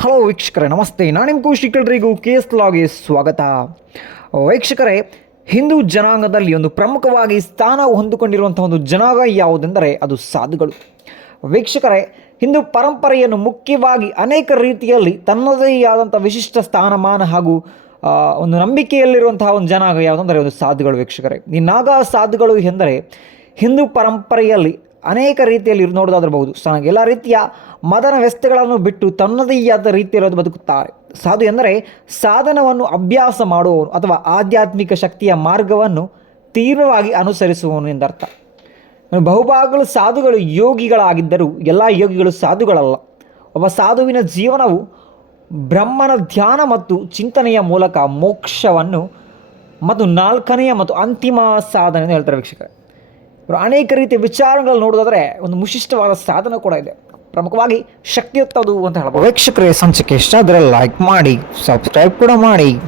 Hello ವೀಕ್ಷಕರೇ, ನಮಸ್ತೆ. ನಾನು ನಿಮ್ಮ ಕೌಶಿಕಲ್ರಿಗೂ ಕೆ ಎಸ್ ಲಾಗೆ ಸ್ವಾಗತ. ವೀಕ್ಷಕರೇ, ಹಿಂದೂ ಜನಾಂಗದಲ್ಲಿ ಒಂದು ಪ್ರಮುಖವಾಗಿ ಸ್ಥಾನ ಹೊಂದಿಕೊಂಡಿರುವಂಥ ಒಂದು ಜನಾಂಗ ಯಾವುದೆಂದರೆ ಅದು ಸಾಧುಗಳು. ವೀಕ್ಷಕರೇ, ಹಿಂದೂ ಪರಂಪರೆಯನ್ನು ಮುಖ್ಯವಾಗಿ ಅನೇಕ ರೀತಿಯಲ್ಲಿ ತನ್ನದೇ ಆದಂಥ ವಿಶಿಷ್ಟ ಸ್ಥಾನಮಾನ ಹಾಗೂ ಒಂದು ನಂಬಿಕೆಯಲ್ಲಿರುವಂತಹ ಒಂದು ಜನಾಂಗ ಯಾವುದಂದರೆ ಒಂದು ಸಾಧುಗಳು ವೀಕ್ಷಕರೇ. ಈ ನಾಗ ಸಾಧುಗಳು ಎಂದರೆ ಹಿಂದೂ ಪರಂಪರೆಯಲ್ಲಿ ಅನೇಕ ರೀತಿಯಲ್ಲಿ ನೋಡೋದಾದ್ರಬಹುದು. ಎಲ್ಲ ರೀತಿಯ ಮದನ ವ್ಯಸ್ಥೆಗಳನ್ನು ಬಿಟ್ಟು ತನ್ನದೇ ಆದ ರೀತಿಯಲ್ಲಿ ಬದುಕುತ್ತಾರೆ. ಸಾಧು ಎಂದರೆ ಸಾಧನವನ್ನು ಅಭ್ಯಾಸ ಮಾಡುವವನು ಅಥವಾ ಆಧ್ಯಾತ್ಮಿಕ ಶಕ್ತಿಯ ಮಾರ್ಗವನ್ನು ತೀವ್ರವಾಗಿ ಅನುಸರಿಸುವವನು ಎಂದರ್ಥ. ಬಹುಭಾಗಗಳು ಸಾಧುಗಳು ಯೋಗಿಗಳಾಗಿದ್ದರೂ ಎಲ್ಲ ಯೋಗಿಗಳು ಸಾಧುಗಳಲ್ಲ. ಒಬ್ಬ ಸಾಧುವಿನ ಜೀವನವು ಬ್ರಹ್ಮನ ಧ್ಯಾನ ಮತ್ತು ಚಿಂತನೆಯ ಮೂಲಕ ಮೋಕ್ಷವನ್ನು ಮತ್ತು ನಾಲ್ಕನೆಯ ಮತ್ತು ಅಂತಿಮ ಸಾಧನೆ ಎಂದು ಹೇಳ್ತಾರೆ ವೀಕ್ಷಕರೇ. ಅನೇಕ ರೀತಿಯ ವಿಚಾರಗಳನ್ನು ನೋಡೋದಾದರೆ ಒಂದು ವಿಶಿಷ್ಟವಾದ ಸಾಧನ ಕೂಡ ಇದೆ. ಪ್ರಮುಖವಾಗಿ ಶಕ್ತಿಯುತ್ತದು ಅಂತ ಹೇಳ್ಬೋದು ವೀಕ್ಷಕರೇ ಸಂಚಿಕೆ ಇಷ್ಟ ಆದರೆ ಲೈಕ್ ಮಾಡಿ ಸಬ್ಸ್ಕ್ರೈಬ್ ಕೂಡ ಮಾಡಿ.